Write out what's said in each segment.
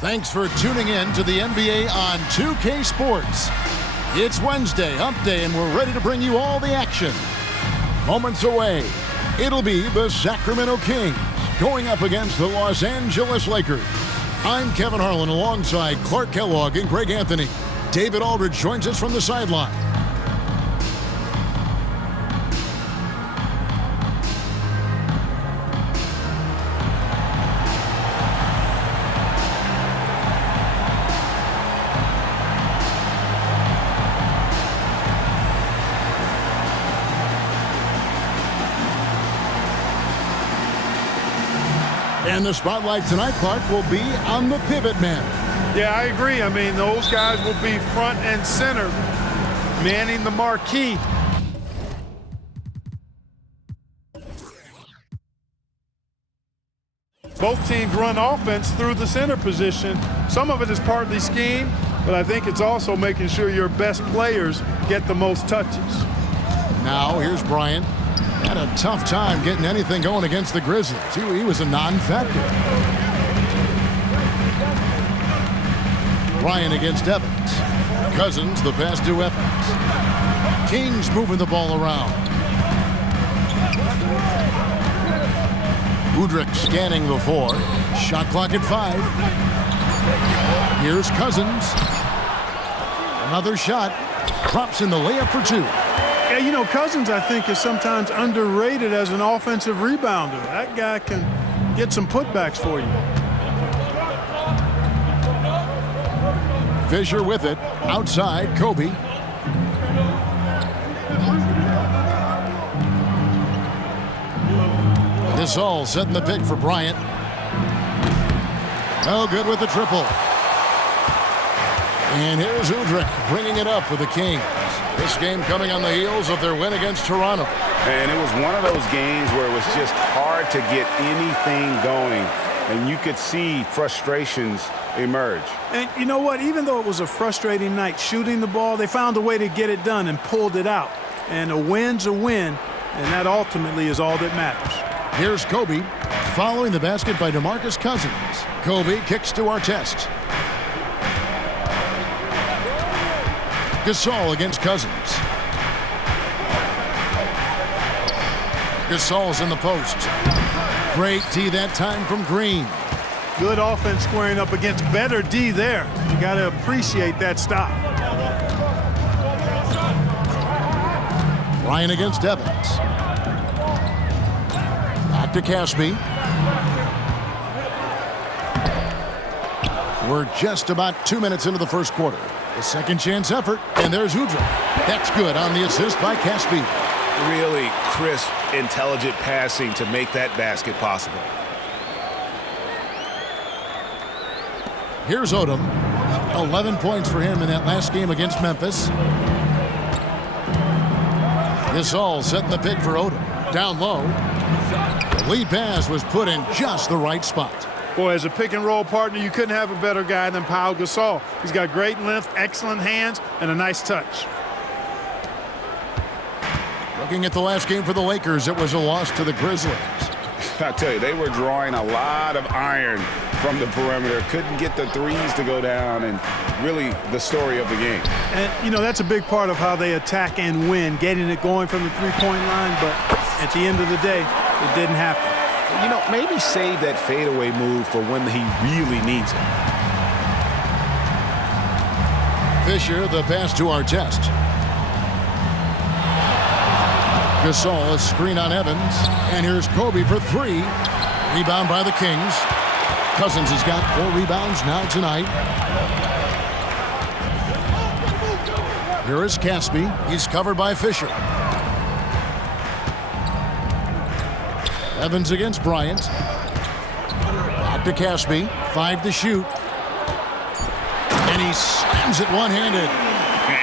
Thanks for tuning in to the NBA on 2K Sports. It's Wednesday, Hump Day, and we're ready to bring you all the action. Moments away, it'll be the Sacramento Kings going up against the Los Angeles Lakers. I'm Kevin Harlan alongside Clark Kellogg and Greg Anthony. David Aldridge joins us from the sideline. And the spotlight tonight, Clark, will be on the pivot man. Yeah, I agree. I mean, those guys will be front and center, manning the marquee. Both teams run offense through the center position. Some of it is partly scheme, but I think it's also making sure your best players get the most touches. Now, here's Bryant. Had a tough time getting anything going against the Grizzlies. He was a non-factor. Bryant against Evans. Cousins, the pass to Evans. Kings moving the ball around. Udrich scanning the 4. Shot clock at 5. Here's Cousins. Another shot. Drops in the layup for 2. Yeah, you know, Cousins, I think, is sometimes underrated as an offensive rebounder. That guy can get some putbacks for you. Fisher with it. Outside, Kobe. Gasol setting the pick for Bryant. No good with the triple. And here's Udrich bringing it up for the Kings. This game coming on the heels of their win against Toronto. And it was one of those games where it was just hard to get anything going. And you could see frustrations emerge. And you know what? Even though it was a frustrating night shooting the ball, they found a way to get it done and pulled it out. And a win's a win, and that ultimately is all that matters. Here's Kobe following the basket by DeMarcus Cousins. Kobe kicks to Artest. Gasol against Cousins. Gasol's in the post. Great D that time from Green. Good offense squaring up against better D there. You got to appreciate that stop. Bryant against Evans. Back to Caspi. We're just about 2 minutes into the first quarter. A second chance effort, and there's Udrich. That's good on the assist by Caspi. Really crisp, intelligent passing to make that basket possible. Here's Odom. 11 points for him in that last game against Memphis. Gasol setting the pick for Odom. Down low. The lead pass was put in just the right spot. Boy, as a pick-and-roll partner, you couldn't have a better guy than Pau Gasol. He's got great length, excellent hands, and a nice touch. Looking at the last game for the Lakers, it was a loss to the Grizzlies. I tell you, they were drawing a lot of iron from the perimeter. Couldn't get the threes to go down, and really the story of the game. And, you know, that's a big part of how they attack and win, getting it going from the three-point line, but at the end of the day, it didn't happen. You know, maybe save that fadeaway move for when he really needs it. Fisher, the pass to Artest. Gasol, a screen on Evans. And here's Kobe for 3. Rebound by the Kings. Cousins has got 4 rebounds now tonight. Here is Caspi. He's covered by Fisher. Evans against Bryant. Back to Caspi. 5 to shoot. And he slams it one-handed.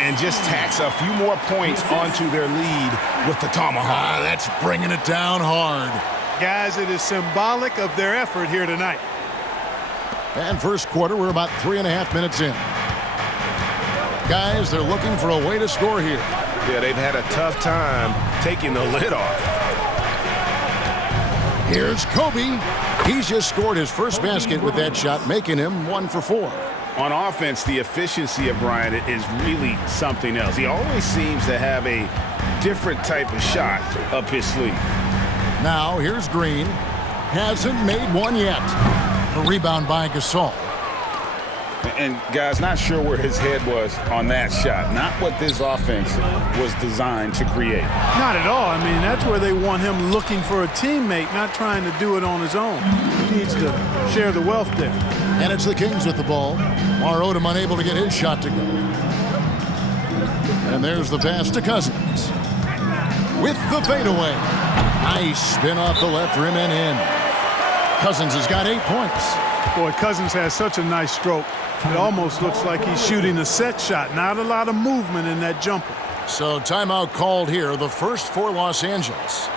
And just tacks a few more points onto their lead with the tomahawk. That's bringing it down hard. Guys, it is symbolic of their effort here tonight. And first quarter, we're about 3.5 minutes in. Guys, they're looking for a way to score here. Yeah, they've had a tough time taking the lid off. Here's Kobe. He's just scored his first basket with that shot, making him 1 for 4. On offense, the efficiency of Bryant is really something else. He always seems to have a different type of shot up his sleeve. Now here's Green. Hasn't made one yet. A rebound by Gasol. And guys, not sure where his head was on that shot. Not what this offense was designed to create. Not at all. I mean, that's where they want him looking for a teammate, not trying to do it on his own. He needs to share the wealth there. And it's the Kings with the ball. Mar Odom unable to get his shot to go. And there's the pass to Cousins. With the fadeaway. Nice spin off the left rim and in. Cousins has got 8 points. Boy, Cousins has such a nice stroke. It almost looks like he's shooting a set shot. Not a lot of movement in that jumper. So timeout called here, the first for Los Angeles.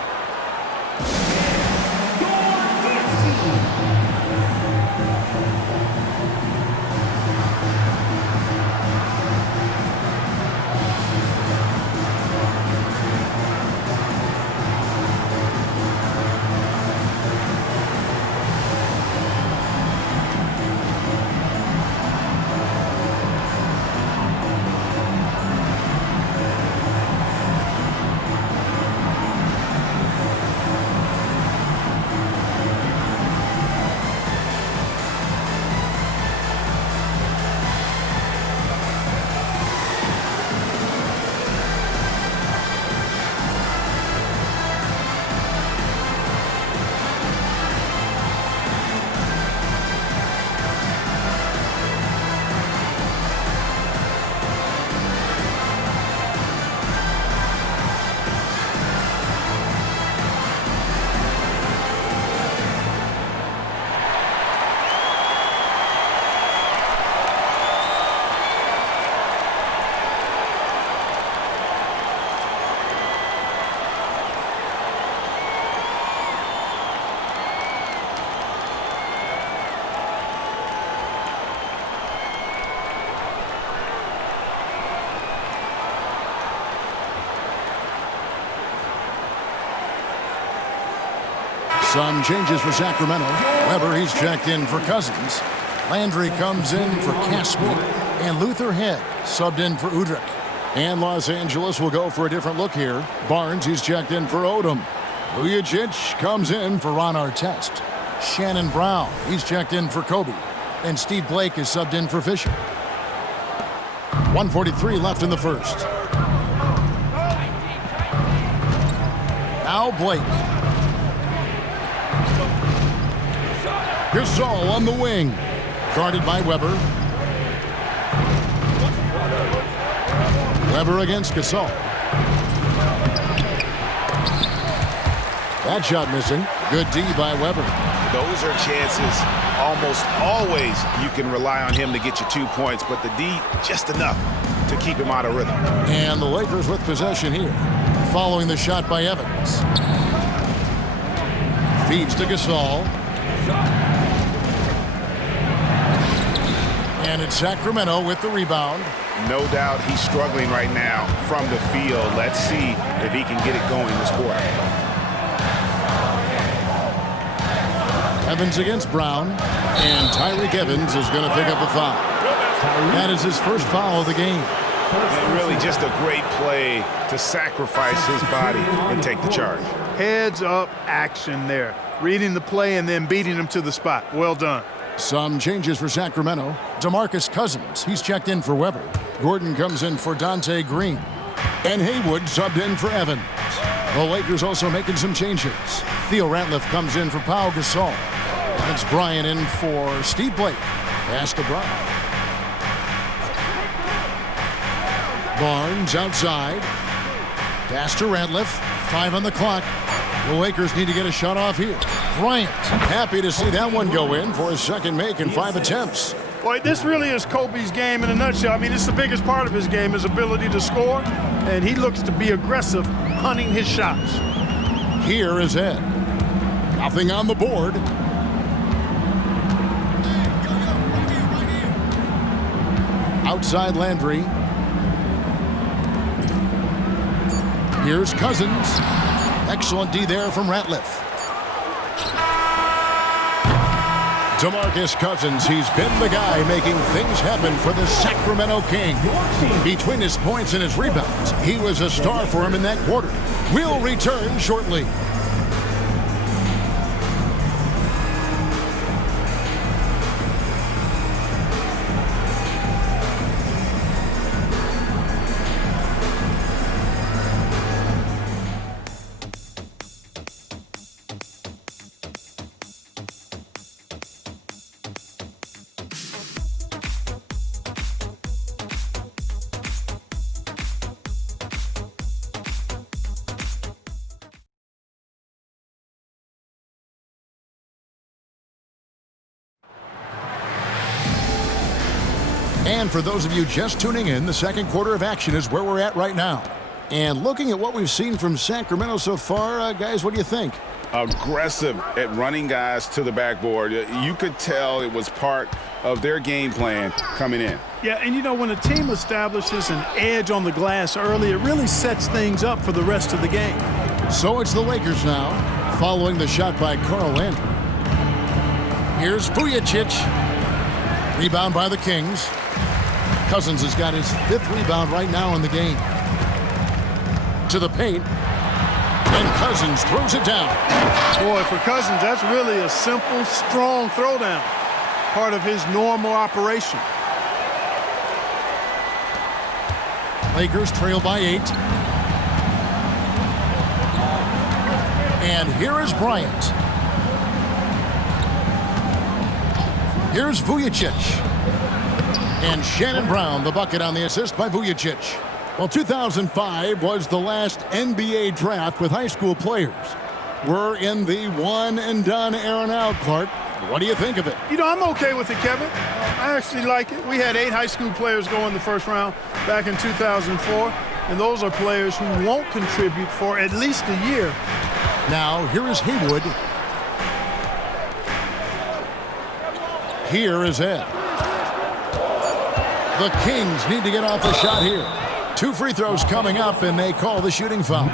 Some changes for Sacramento. Weber, he's checked in for Cousins. Landry comes in for Casper. And Luther Head subbed in for Udrich. And Los Angeles will go for a different look here. Barnes, he's checked in for Odom. Vujicic comes in for Ron Artest. Shannon Brown, he's checked in for Kobe. And Steve Blake is subbed in for Fisher. 1:43 left in the first. Now Blake. Gasol on the wing. Guarded by Weber. Weber against Gasol. That shot missing. Good D by Weber. Those are chances almost always you can rely on him to get you 2 points, but the D just enough to keep him out of rhythm. And the Lakers with possession here. Following the shot by Evans. Feeds to Gasol. And it's Sacramento with the rebound. No doubt he's struggling right now from the field. Let's see if he can get it going this quarter. Evans against Brown. And Tyreke Evans is going to pick up a foul. That is his first foul of the game. And really just a great play to sacrifice his body and take the charge. Heads up action there. Reading the play and then beating him to the spot. Well done. Some changes for Sacramento. DeMarcus Cousins, he's checked in for Weber. Gordon comes in for Dante Green. And Haywood subbed in for Evans. The Lakers also making some changes. Theo Ratliff comes in for Pau Gasol. And it's Bryant in for Steve Blake. Pass to Bryant. Barnes outside. Pass to Ratliff. 5 on the clock. The Lakers need to get a shot off here. Bryant, happy to see that one go in for his second make in 5 attempts. Boy, this really is Kobe's game in a nutshell. I mean, it's the biggest part of his game, his ability to score, and he looks to be aggressive, hunting his shots. Here is Ed. Nothing on the board. Outside Landry. Here's Cousins. Excellent D there from Ratliff. DeMarcus Cousins, he's been the guy making things happen for the Sacramento Kings. Between his points and his rebounds, he was a star for him in that quarter. We'll return shortly. And for those of you just tuning in, the second quarter of action is where we're at right now. And looking at what we've seen from Sacramento so far, guys, what do you think? Aggressive at running guys to the backboard. You could tell it was part of their game plan coming in. Yeah, and you know, when a team establishes an edge on the glass early, it really sets things up for the rest of the game. So it's the Lakers now, following the shot by Carl Landry. Here's Vujacic. Rebound by the Kings. Cousins has got his 5th rebound right now in the game. To the paint. And Cousins throws it down. Boy, for Cousins, that's really a simple, strong throwdown. Part of his normal operation. Lakers trail by 8. And here is Bryant. Here's Vujacic. And Shannon Brown, the bucket on the assist by Vujacic. Well, 2005 was the last NBA draft with high school players. We're in the one-and-done era now, Clark. What do you think of it? You know, I'm okay with it, Kevin. I actually like it. We had 8 high school players go in the first round back in 2004, and those are players who won't contribute for at least a year. Now, here is Haywood. Here is Ed. The Kings need to get off the shot here. 2 free throws coming up, and they call the shooting foul.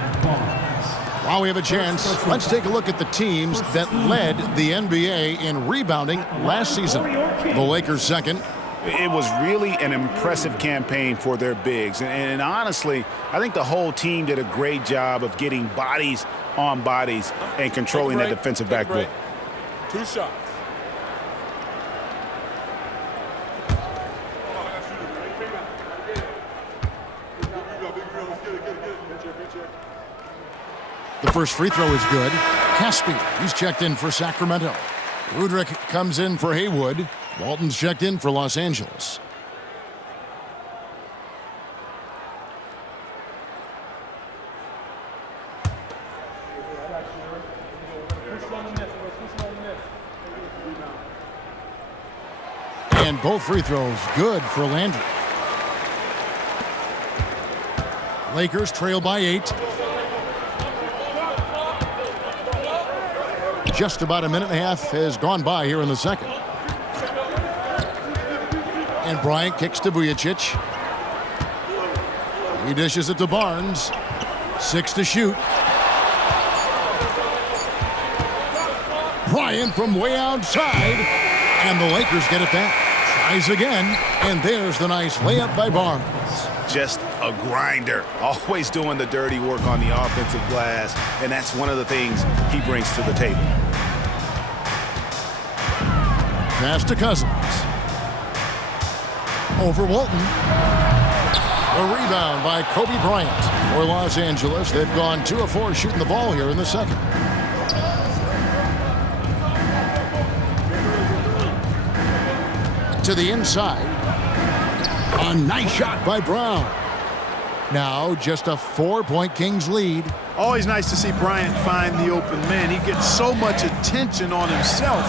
While we have a chance, let's take a look at the teams that led the NBA in rebounding last season. The Lakers second. It was really an impressive campaign for their bigs. And honestly, I think the whole team did a great job of getting bodies on bodies and controlling that defensive backboard. 2 shots. The first free throw is good. Caspi, he's checked in for Sacramento. Rudrick comes in for Haywood. Walton's checked in for Los Angeles. And both free throws good for Landry. Lakers trail by 8. Just about a minute and a half has gone by here in the second. And Bryant kicks to Vujacic. He dishes it to Barnes. 6 to shoot. Bryant from way outside. And the Lakers get it back. Tries again. And there's the nice layup by Barnes. Just a grinder. Always doing the dirty work on the offensive glass. And that's one of the things he brings to the table. Pass to Cousins. Over Walton. A rebound by Kobe Bryant. For Los Angeles, they've gone 2 of 4 shooting the ball here in the second. To the inside. A nice shot by Brown. Now just a 4-point Kings lead. Always nice to see Bryant find the open man. He gets so much attention on himself.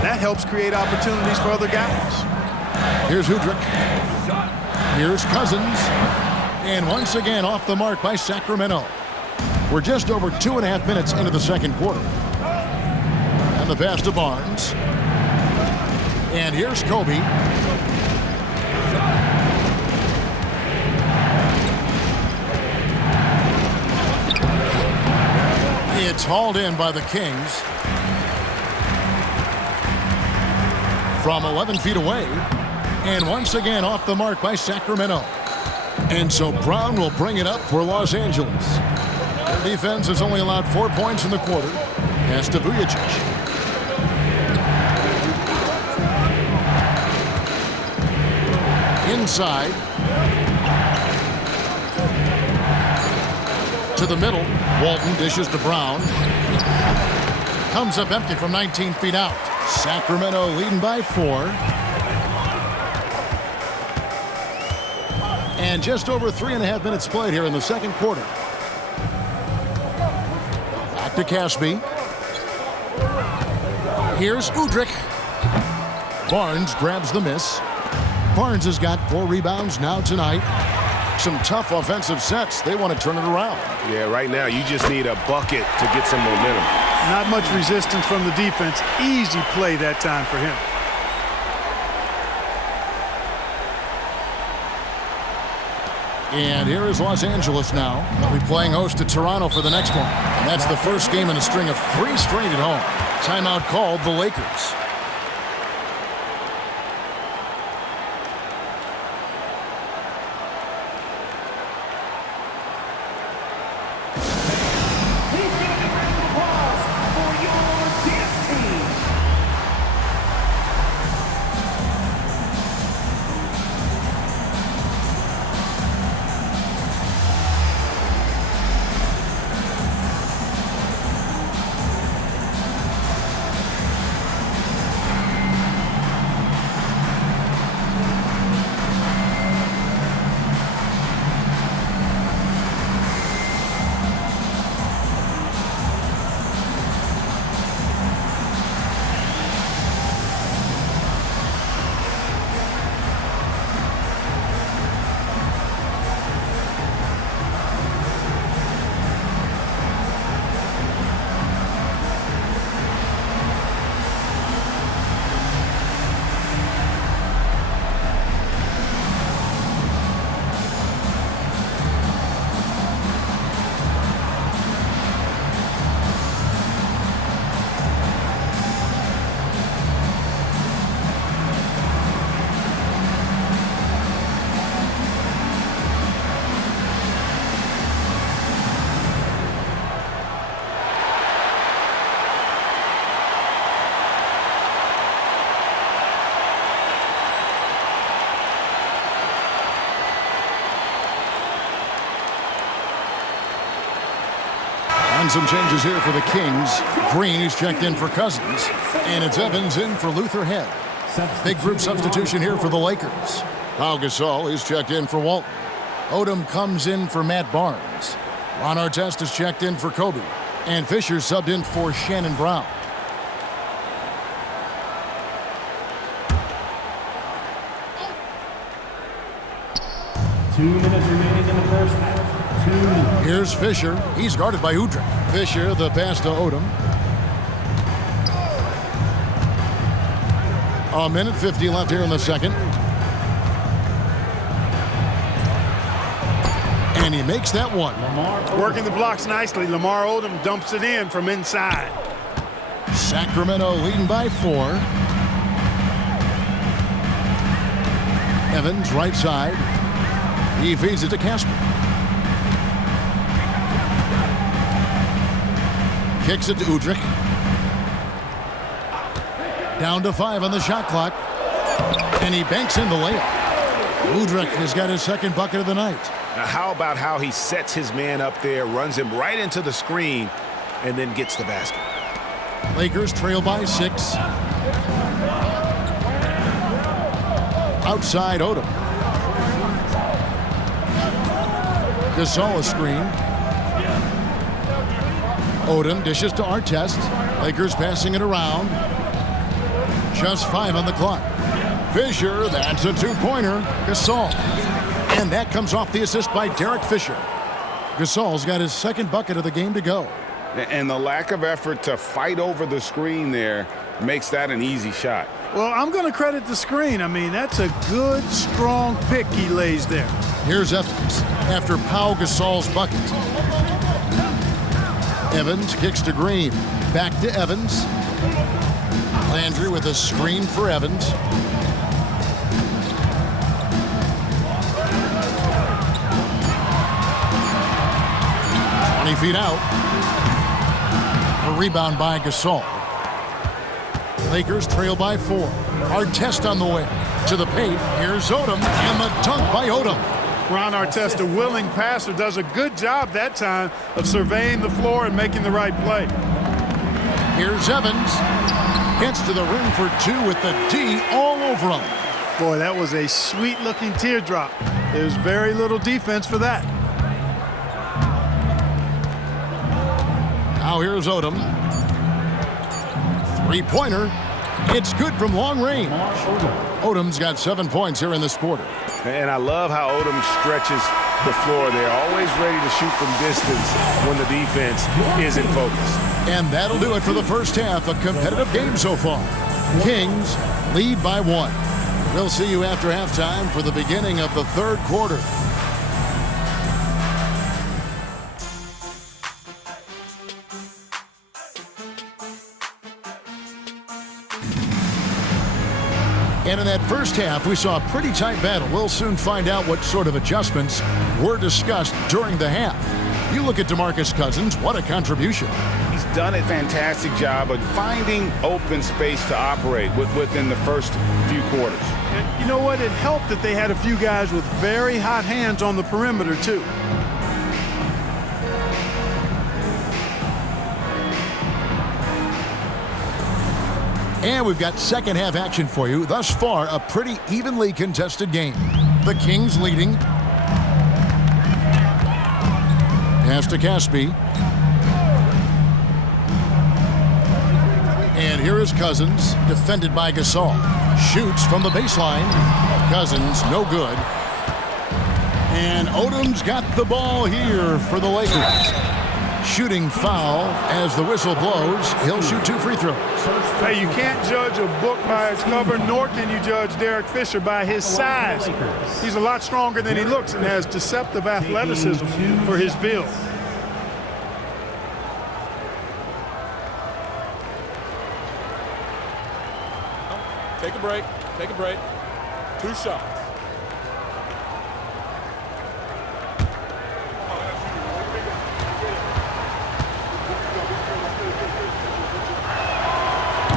That helps create opportunities for other guys. Here's Hudrick. Here's Cousins. And once again off the mark by Sacramento. We're just over 2.5 minutes into the second quarter. And the pass to Barnes. And here's Kobe. It's hauled in by the Kings. from 11 feet away. And once again off the mark by Sacramento. And so Brown will bring it up for Los Angeles. Their defense has only allowed 4 points in the quarter. Pass to Vujacic. Inside. To the middle. Walton dishes to Brown. Comes up empty from 19 feet out. Sacramento leading by 4. And just over 3.5 minutes played here in the second quarter. Back to Caspi. Here's Udrih. Barnes grabs the miss. Barnes has got 4 rebounds now tonight. Some tough offensive sets. They want to turn it around. Yeah, right now you just need a bucket to get some momentum. Not much resistance from the defense. Easy play that time for him. And here is Los Angeles now. They'll be playing host to Toronto for the next one. And that's the first game in a string of 3 straight at home. Timeout called the Lakers. And some changes here for the Kings. Green is checked in for Cousins. And it's Evans in for Luther Head. Big group substitution here for the Lakers. Pau Gasol is checked in for Walton. Odom comes in for Matt Barnes. Ron Artest is checked in for Kobe. And Fisher subbed in for Shannon Brown. Two minutes remaining in the first half. Here's Fisher. He's guarded by Udrih. Fisher, the pass to Odom. 1:50 left here in the second. And he makes that one. Working the blocks nicely. Lamar Odom dumps it in from inside. Sacramento leading by 4. Evans, right side. He feeds it to Casper. Kicks it to Udrih. Down to 5 on the shot clock. And he banks in the layup. Udrih has got his second bucket of the night. Now how about how he sets his man up there, runs him right into the screen, and then gets the basket. Lakers trail by 6. Outside Odom. Gasol a screen. Odom dishes to Artest. Lakers passing it around. Just 5 on the clock. Fisher, that's a 2-pointer. Gasol. And that comes off the assist by Derek Fisher. Gasol's got his second bucket of the game to go. And the lack of effort to fight over the screen there makes that an easy shot. Well, I'm going to credit the screen. I mean, that's a good, strong pick he lays there. Here's Evans after Pau Gasol's bucket. Evans kicks to Green. Back to Evans. Landry with a screen for Evans. Feet out. A rebound by Gasol. Lakers trail by 4. Artest on the way to the paint. Here's Odom, and the dunk by Odom. Ron Artest, a willing passer, does a good job that time of surveying the floor and making the right play. Here's Evans. Gets to the rim for 2 with the D all over him. Boy, that was a sweet-looking teardrop. There's very little defense for that. Now here's Odom. Three-pointer. It's good from long range. Odom's got 7 points here in this quarter. And I love how Odom stretches the floor. They're always ready to shoot from distance when the defense is in focus. And that'll do it for the first half. A competitive game so far. Kings lead by 1. We'll see you after halftime for the beginning of the third quarter. And in that first half, we saw a pretty tight battle. We'll soon find out what sort of adjustments were discussed during the half. You look at DeMarcus Cousins, what a contribution. He's done a fantastic job of finding open space to operate within the first few quarters. And you know what? It helped that they had a few guys with very hot hands on the perimeter, too. And we've got second half action for you. Thus far, a pretty evenly contested game. The Kings leading. Pass to Caspi. And here is Cousins, defended by Gasol. Shoots from the baseline. Cousins, no good. And Odom's got the ball here for the Lakers. Shooting foul as the whistle blows. He'll shoot 2 free throws. Hey, you can't judge a book by its cover, nor can you judge Derek Fisher by his size. He's a lot stronger than he looks and has deceptive athleticism for his build. Take a break. Take a break. 2 shots.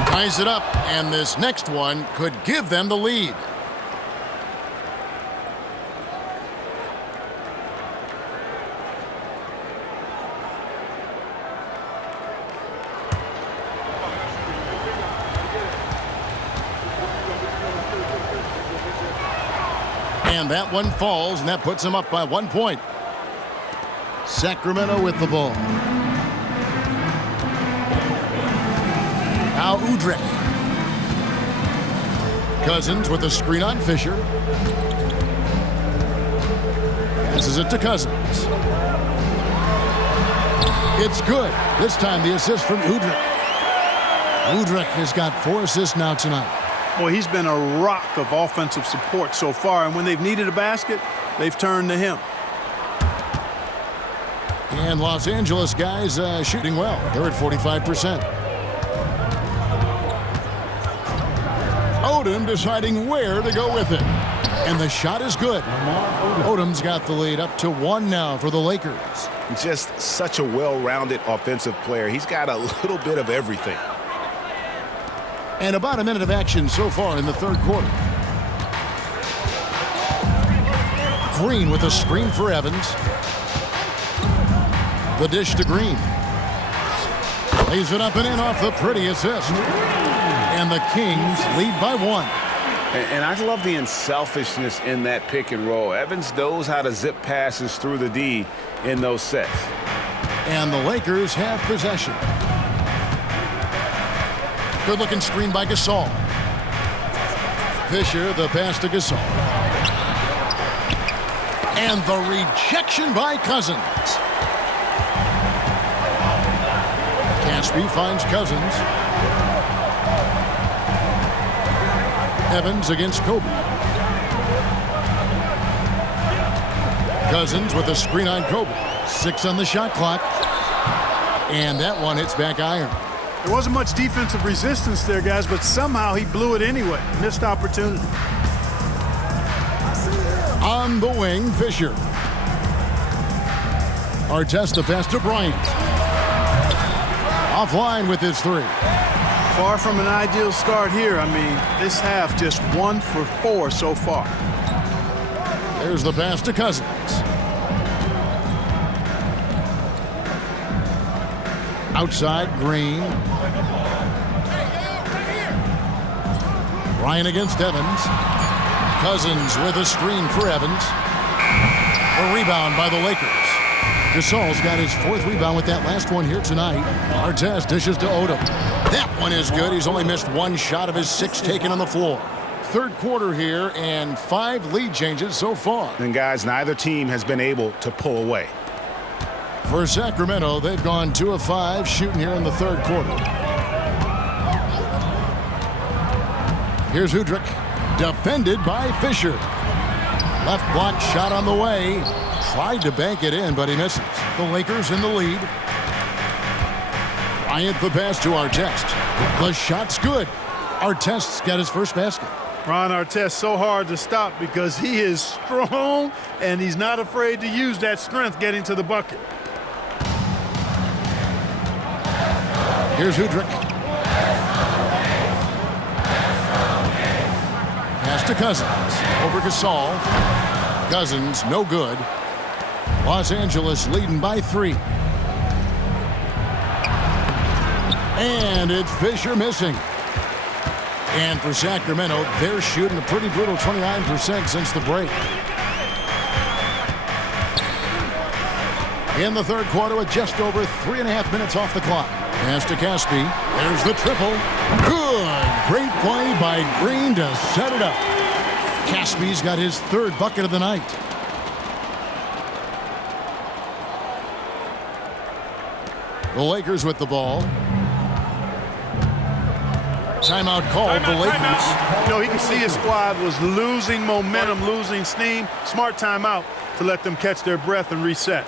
Ties it up, and this next one could give them the lead. And that one falls, and that puts them up by 1 point. Sacramento with the ball. Now Udrih. Cousins with a screen on Fisher. Passes it to Cousins. It's good. This time the assist from Udrih. Udrih has got 4 assists now tonight. Boy, he's been a rock of offensive support so far, and when they've needed a basket, they've turned to him. And Los Angeles guys shooting well. They're at 45%. Odom deciding where to go with it. And the shot is good. Odom's got the lead up to 1 now for the Lakers. Just such a well-rounded offensive player. He's got a little bit of everything. And about a minute of action so far in the third quarter. Green with a screen for Evans. The dish to Green. Lays it up and in off the pretty assist. And the Kings lead by 1. And I love the unselfishness in that pick and roll. Evans knows how to zip passes through the D in those sets. And the Lakers have possession. Good-looking screen by Gasol. Fisher, the pass to Gasol. And the rejection by Cousins. Caspi finds Cousins. Evans against Kobe. Cousins with a screen on Kobe. 6 on the shot clock. And that one hits back iron. There wasn't much defensive resistance there, guys, but somehow he blew it anyway. Missed opportunity. On the wing, Fisher. Artest the pass to Bryant. Offline with his three. Far from an ideal start here. I mean, this half just 1 for 4 so far. There's the pass to Cousins. Outside, Green. Bryant against Evans. Cousins with a screen for Evans. A rebound by the Lakers. Gasol's got his 4th rebound with that last one here tonight. Artest dishes to Odom. That one is good. He's only missed 1 shot of his 6 taken on the floor. 3rd quarter here and 5 lead changes so far. And guys, neither team has been able to pull away. For Sacramento, they've gone 2 of 5 shooting here in the 3rd quarter. Here's Hudrick, defended by Fisher. Left block shot on the way. Tried to bank it in, but he misses. The Lakers in the lead. Bryant the pass to Artest. The shot's good. Artest's got his first basket. Ron Artest so hard to stop because he is strong and he's not afraid to use that strength getting to the bucket. Here's Hudrick. Pass to Cousins. Over Gasol. Cousins, no good. Los Angeles leading by 3. And it's Fisher missing. And for Sacramento, they're shooting a pretty brutal 29% since the break. In the 3rd quarter with just over 3.5 minutes off the clock. Pass to Caspi. There's the triple. Good. Great play by Green to set it up. Caspi's got his 3rd bucket of the night. The Lakers with the ball. Timeout called. The Lakers. You know, he could see his squad was losing momentum, losing steam. Smart timeout to let them catch their breath and reset.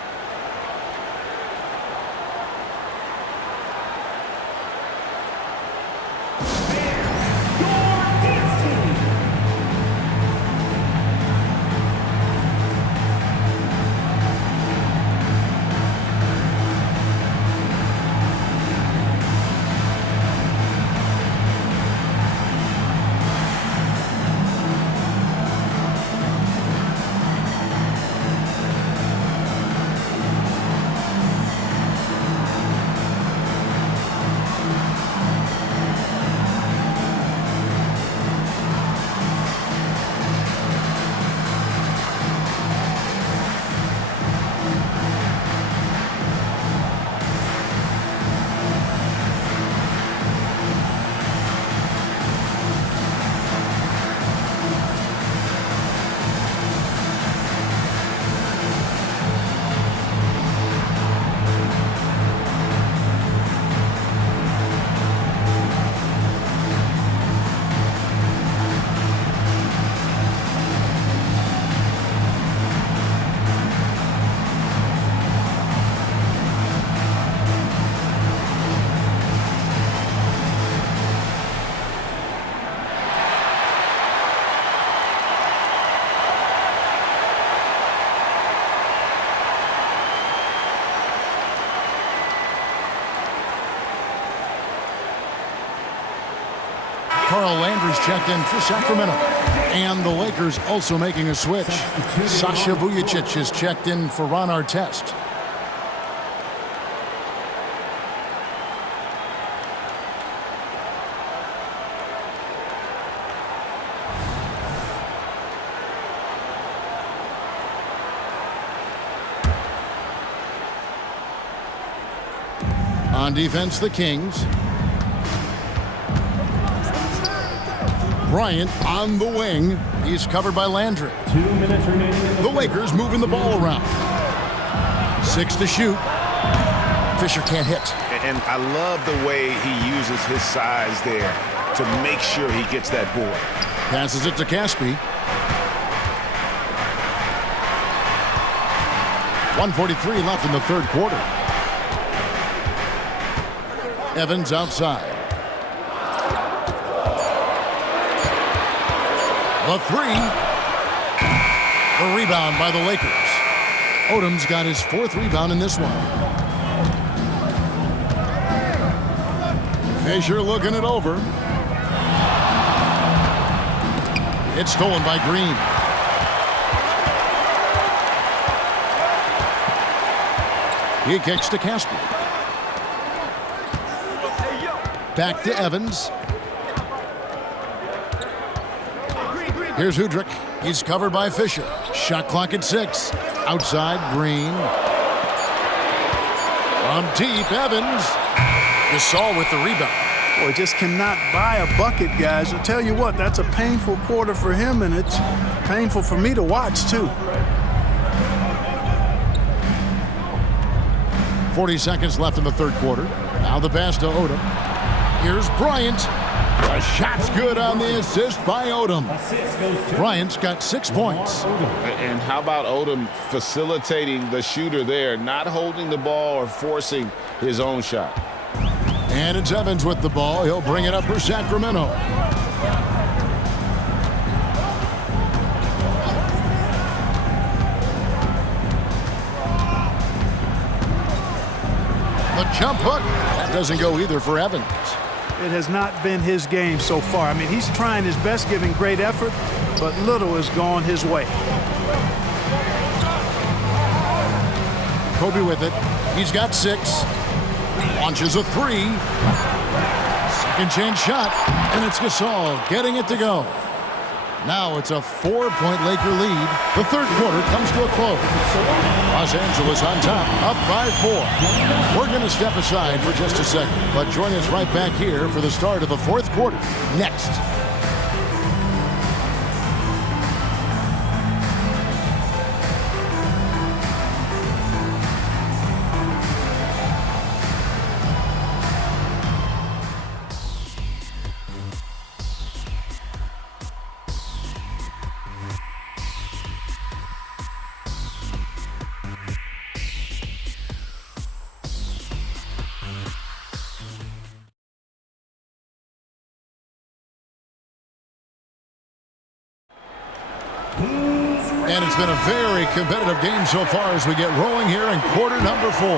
Carl Landry's checked in for Sacramento. And the Lakers also making a switch. Sasha Vujacic is checked in for Ron Artest. On defense, the Kings. Bryant on the wing. He's covered by Landry. 2 minutes remaining. The Lakers moving the ball around. 6 to shoot. Fisher can't hit. And I love the way he uses his size there to make sure he gets that board. Passes it to Caspi. 1:43 left in the 3rd quarter. Evans outside. The three. The rebound by the Lakers. Odom's got his 4th rebound in this one. Fisher looking it over. It's stolen by Green. He kicks to Casper. Back to Evans. Here's Hudrick. He's covered by Fisher. Shot clock at 6. Outside, Green. From deep, Evans. Gasol with the rebound. Boy, just cannot buy a bucket, guys. I'll tell you what, that's a painful quarter for him, and it's painful for me to watch, too. 40 seconds left in the 3rd quarter. Now the pass to Odom. Here's Bryant. The shot's good on the assist by Odom. Bryant's got 6 points. And how about Odom facilitating the shooter there, not holding the ball or forcing his own shot. And it's Evans with the ball. He'll bring it up for Sacramento. The jump hook. That doesn't go either for Evans. It has not been his game so far. I mean, he's trying his best, giving great effort, but little has gone his way. Kobe with it. He's got 6. Launches a 3. Second chance shot, and it's Gasol getting it to go. Now it's a 4-point Laker lead. The 3rd quarter comes to a close. Los Angeles on top, up by 4. We're going to step aside for just a second, but join us right back here for the start of the 4th quarter next. And it's been a very competitive game so far as we get rolling here in quarter number 4.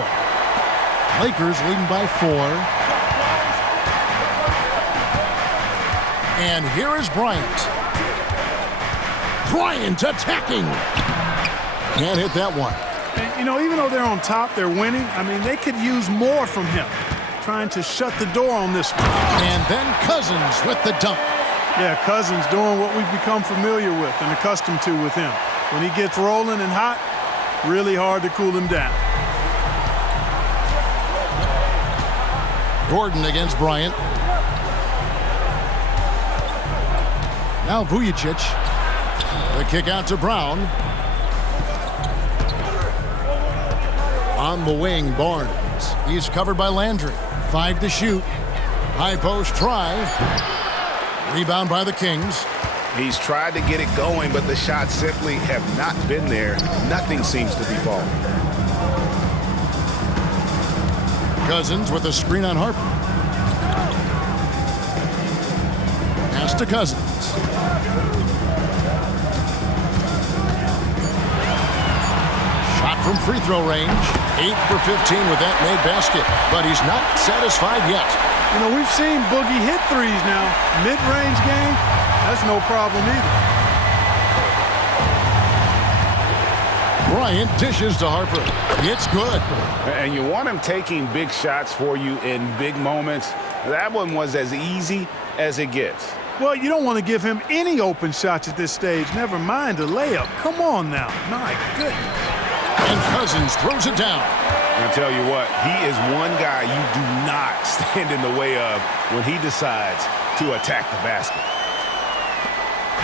Lakers leading by 4. And here is Bryant. Bryant attacking. Can't hit that one. And, you know, even though they're on top, they're winning. I mean, they could use more from him. Trying to shut the door on this one. And then Cousins with the dunk. Yeah, Cousins doing what we've become familiar with and accustomed to with him. When he gets rolling and hot, really hard to cool him down. Gordon against Bryant. Now Vujicic. The kick out to Brown. On the wing, Barnes. He's covered by Landry. 5 to shoot. High post try. Rebound by the Kings. He's tried to get it going, but the shots simply have not been there. Nothing seems to be falling. Cousins with a screen on Harper. Pass to Cousins. Shot from free throw range. 8 for 15 with that made basket, but he's not satisfied yet. You know, we've seen Boogie hit threes now. Mid-range game, that's no problem either. Bryant dishes to Harper. It's good. And you want him taking big shots for you in big moments. That one was as easy as it gets. Well, you don't want to give him any open shots at this stage. Never mind a layup. Come on now. My goodness. And Cousins throws it down. I'll tell you what, he is one guy you do not stand in the way of when he decides to attack the basket.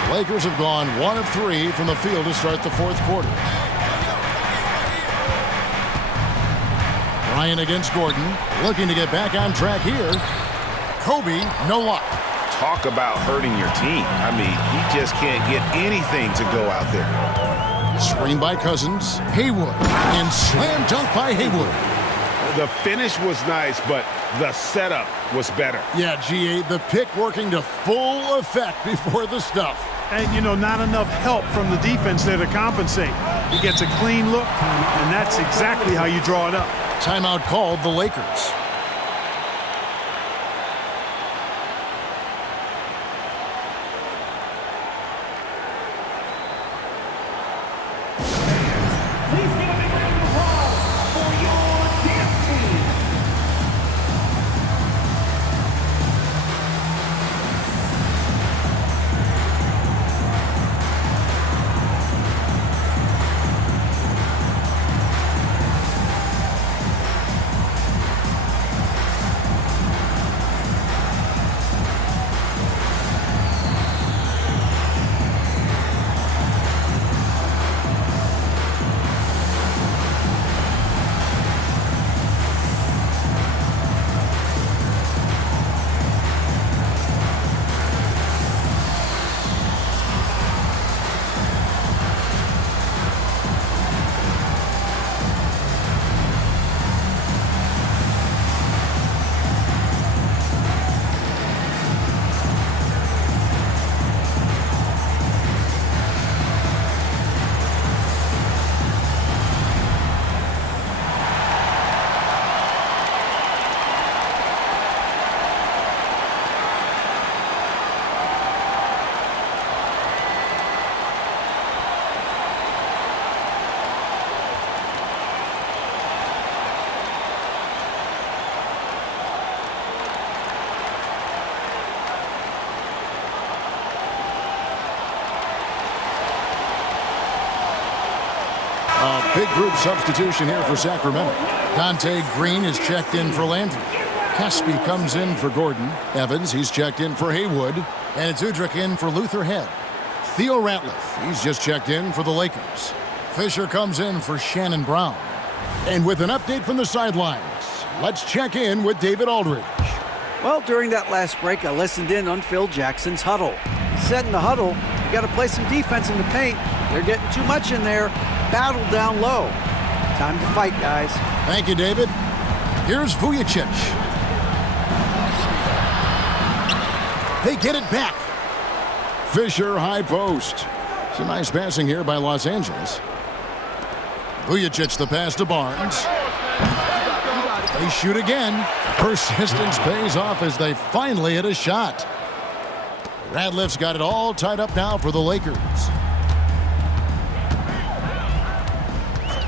The Lakers have gone 1 of 3 from the field to start the 4th quarter. Bryant against Gordon, looking to get back on track here. Kobe, no luck. Talk about hurting your team. I mean, he just can't get anything to go out there. Screen by Cousins. Haywood. And slam dunk by Haywood. The finish was nice, but the setup was better. Yeah, GA, the pick working to full effect before the stuff. And, you know, not enough help from the defense there to compensate. He gets a clean look, and that's exactly how you draw it up. Timeout called the Lakers. Big group substitution here for Sacramento. Dante Green is checked in for Landry. Caspi comes in for Gordon. Evans, he's checked in for Haywood. And it's Udrich in for Luther Head. Theo Ratliff, he's just checked in for the Lakers. Fisher comes in for Shannon Brown. And with an update from the sidelines, let's check in with David Aldridge. Well, during that last break, I listened in on Phil Jackson's huddle. He said in the huddle, you got to play some defense in the paint. They're getting too much in there. Battle down low. Time to fight, guys. Thank you, David. Here's Vujacic. They get it back. Fisher, high post. Some nice passing here by Los Angeles. Vujacic, the pass to Barnes. They shoot again. Persistence pays off as they finally hit a shot. Radliff's got it all tied up now for the Lakers.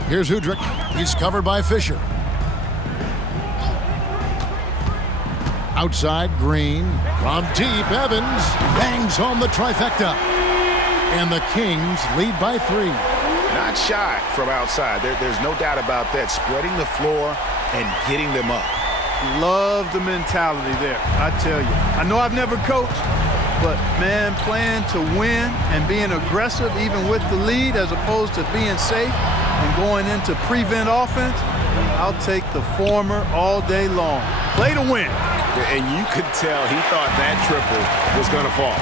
Here's Udrich. He's covered by Fisher. Outside, Green. From deep, Evans bangs home the trifecta. And the Kings lead by 3. Not shy from outside. There's no doubt about that. Spreading the floor and getting them up. Love the mentality there, I tell you. I know I've never coached, but, man, playing to win and being aggressive even with the lead as opposed to being safe and going into prevent offense, I'll take the former all day long. Play to win. And you could tell he thought that triple was going to fall.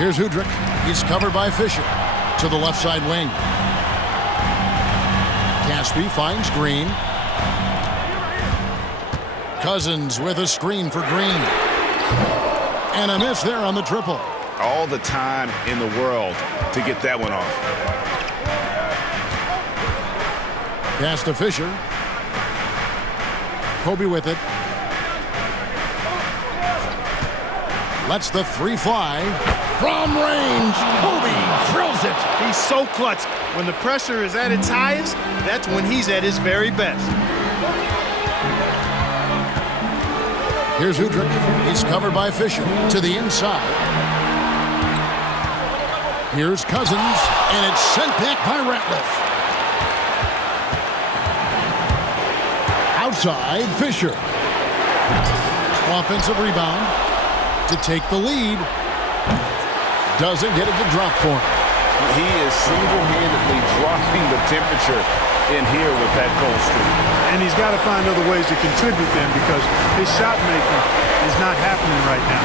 Here's Udrich. He's covered by Fisher. To the left side wing. Caspi finds Green. Cousins with a screen for Green. And a miss there on the triple. All the time in the world to get that one off. Pass to Fisher. Kobe with it. Lets the 3 fly. From range, Kobe drills it. He's so clutch. When the pressure is at its highest, that's when he's at his very best. Here's Udrich. He's covered by Fisher. To the inside. Here's Cousins, and it's sent back by Ratliff. Outside, Fisher. Offensive rebound to take the lead. Doesn't get it to drop for him. He is single-handedly dropping the temperature in here with that cold streak. And he's got to find other ways to contribute then because his shot making is not happening right now.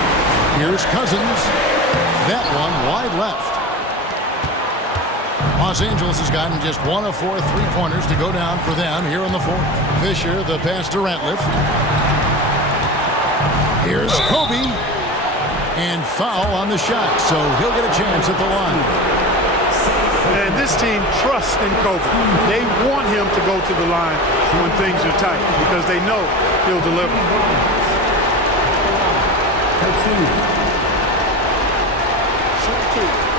Here's Cousins. That one wide left. Los Angeles has gotten just 1 of 4 three-pointers to go down for them here in the fourth. Fisher, the pass to Ratliff. Here's Kobe. And foul on the shot, so he'll get a chance at the line. And this team trusts in Kobe. They want him to go to the line when things are tight because they know he'll deliver. Shoot 2.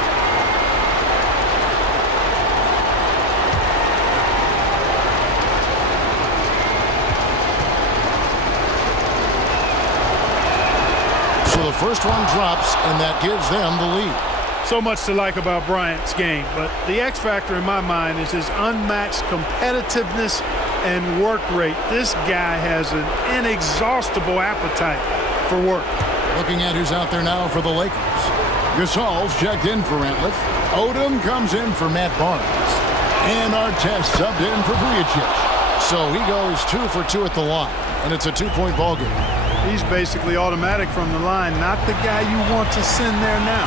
So the first one drops, and that gives them the lead. So much to like about Bryant's game, but the X factor in my mind is his unmatched competitiveness and work rate. This guy has an inexhaustible appetite for work. Looking at who's out there now for the Lakers. Gasol's checked in for Ratliff. Odom comes in for Matt Barnes. And Artest subbed in for Bryant. So he goes 2 for 2 at the line, and it's a 2-point ball game. He's basically automatic from the line, not the guy you want to send there now.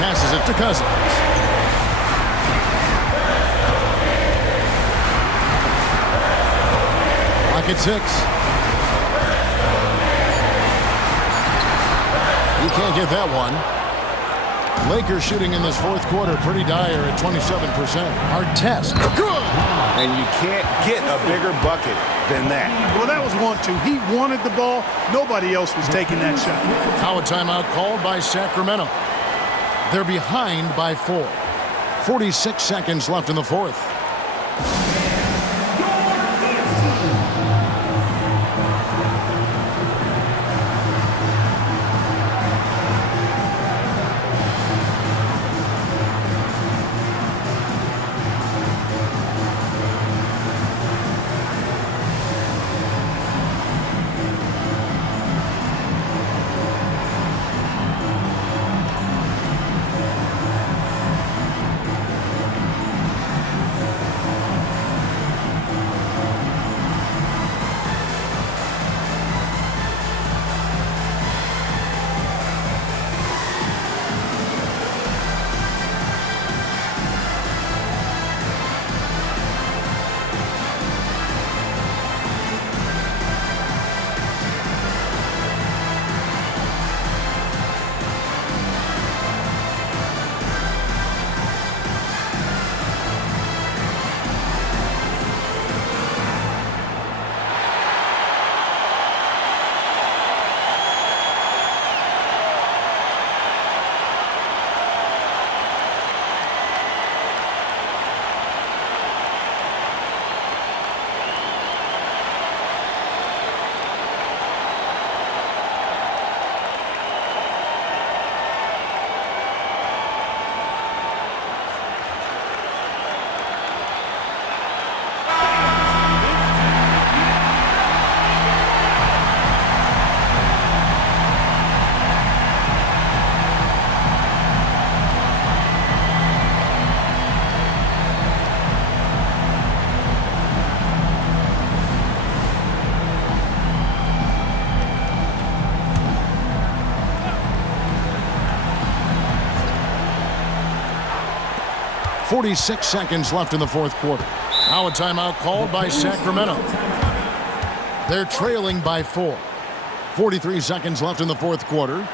Passes it to Cousins. Lock at 6. You can't get that one. Lakers shooting in this fourth quarter pretty dire at 27%. Artest. Good! And you can't get a bigger bucket than that. Well, that was 1-2. He wanted the ball. Nobody else was taking that shot. Now a timeout called by Sacramento. They're behind by 4. 46 seconds left in the fourth. .46 seconds left in the fourth quarter. Now a timeout called by Sacramento. They're trailing by 4. 43 seconds left in the fourth quarter.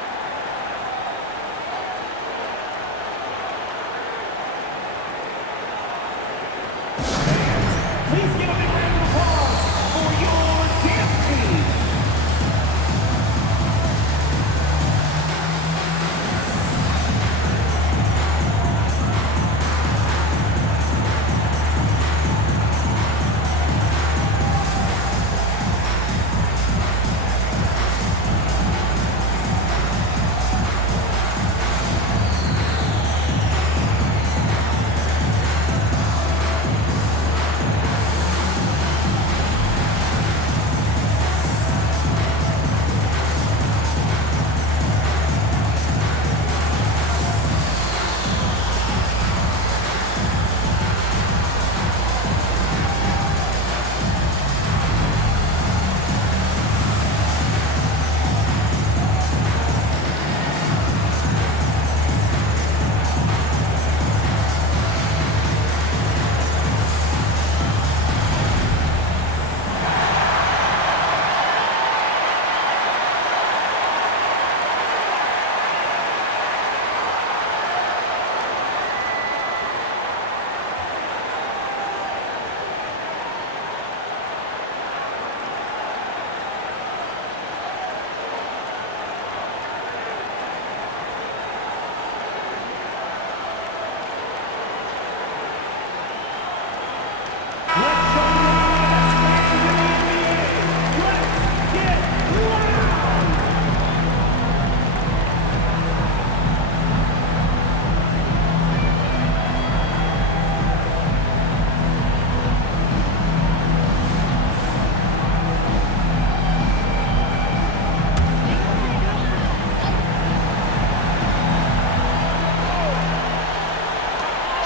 Please give a big round of applause for your dance team.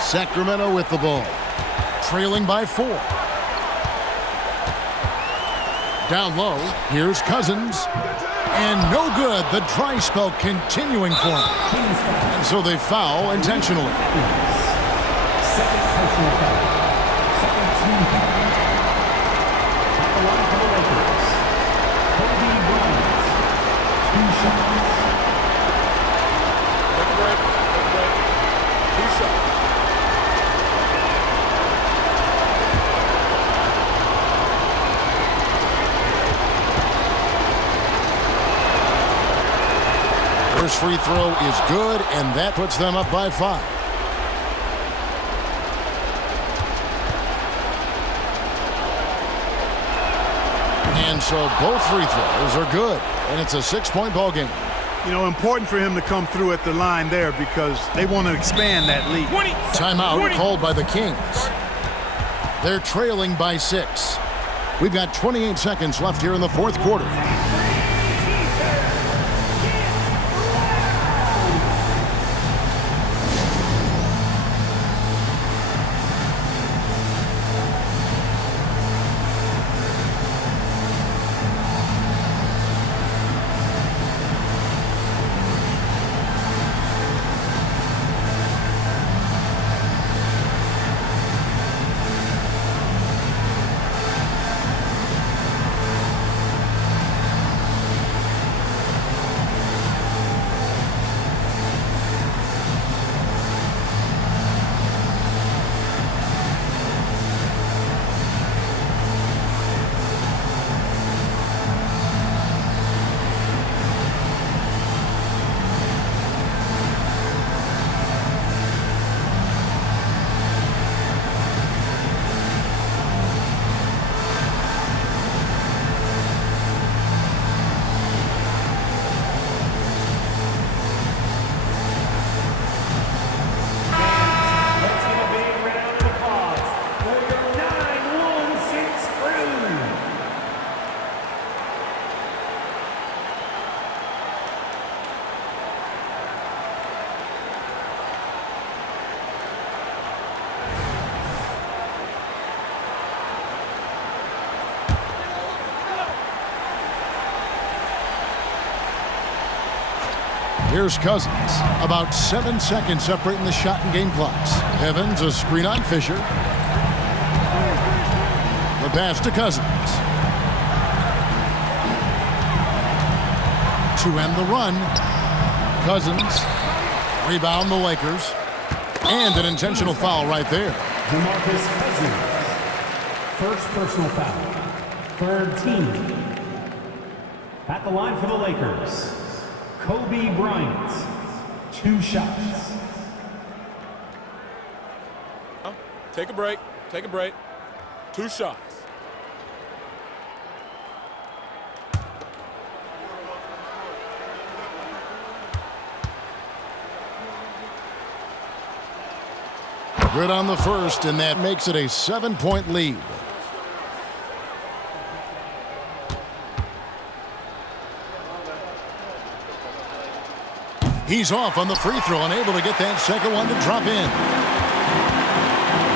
Sacramento with the ball. Trailing by 4. Down low, here's Cousins. And no good. The dry spell continuing for him. And so they foul intentionally. Second personal foul. Second team foul. At the line for the Lakers, Kobe Bryant. 2 shots. Take a break. Take a break. 2 shots. First free throw is good, and that puts them up by 5. And so both free throws are good, and it's a 6-point ball game. You know, important for him to come through at the line there because they want to expand that lead. Timeout called by the Kings. They're trailing by 6. We've got 28 seconds left here in the fourth quarter. Here's Cousins. About 7 seconds separating the shot and game clocks. Evans, a screen on Fisher. The pass to Cousins. To end the run. Cousins. Rebound the Lakers. And an intentional foul right there. DeMarcus Cousins. First personal foul. Third team. At the line for the Lakers, Kobe Bryant. 2 shots. Take a break. Take a break. 2 shots. Good on the first, and that makes it a 7-point lead. He's off on the free throw, unable to get that second one to drop in.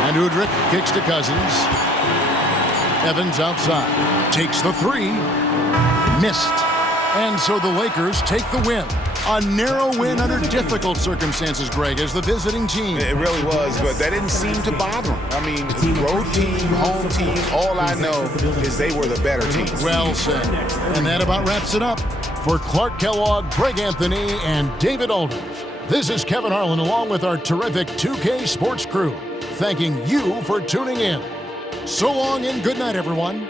And Udrich kicks to Cousins. Evans outside. Takes the 3. Missed. And so the Lakers take the win. A narrow win under difficult circumstances, Greg, as the visiting team. It really was, but that didn't seem to bother them. I mean, road team, home team, all I know is they were the better team. Well said. And that about wraps it up. For Clark Kellogg, Greg Anthony, and David Aldridge, this is Kevin Harlan along with our terrific 2K Sports crew, thanking you for tuning in. So long and good night, everyone.